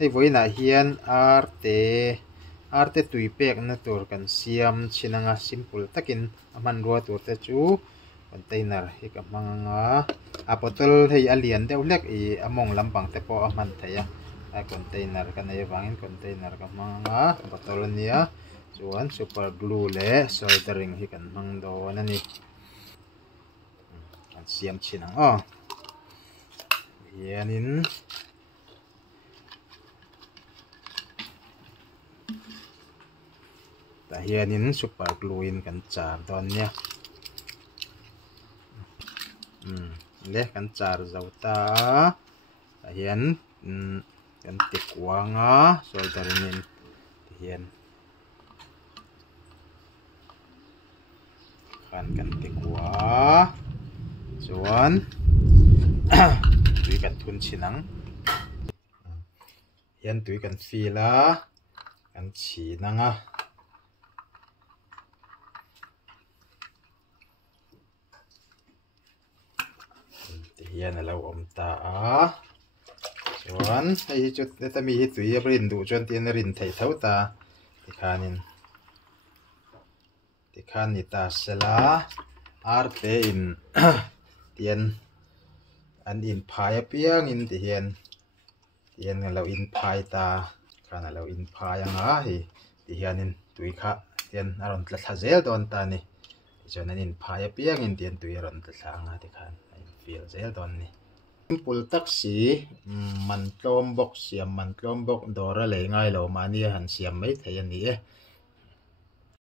hei voina hian arte tui pek na tur kan siam chinanga simple takin aman ruwa tur te chu container hi ka hmanga a bottle hei alian deuh hlek I among lampang te pawh a hman theia a container kan ei wangin container ka hmanga bottle ania chuan super glue le soldering hi kan hmang dawn ani kan siam chinang hianin hianin super glue in kan char dawn nia le kan char zauta hian kan tikwanga soldering in hian kan tikwa chuan tui kan thun chinang hian tui kan fila kan chinanga hian alo om ta chuan hei chu tami hi tui a rin du chuan tin a rin thei tho ta tikhan ni ta sela arte in tian an in phai a piang in ti hian alo in phai ta khan alo in phai anga hi ti hianin tui kha tian aron tla thazel don ta ni chuan an in phai a piang in tian tui aron tla thla anga ti khan feel zel don ni simple taxi man tlom box siam man tlom box dora le ngai lo mania han siam mai thei ani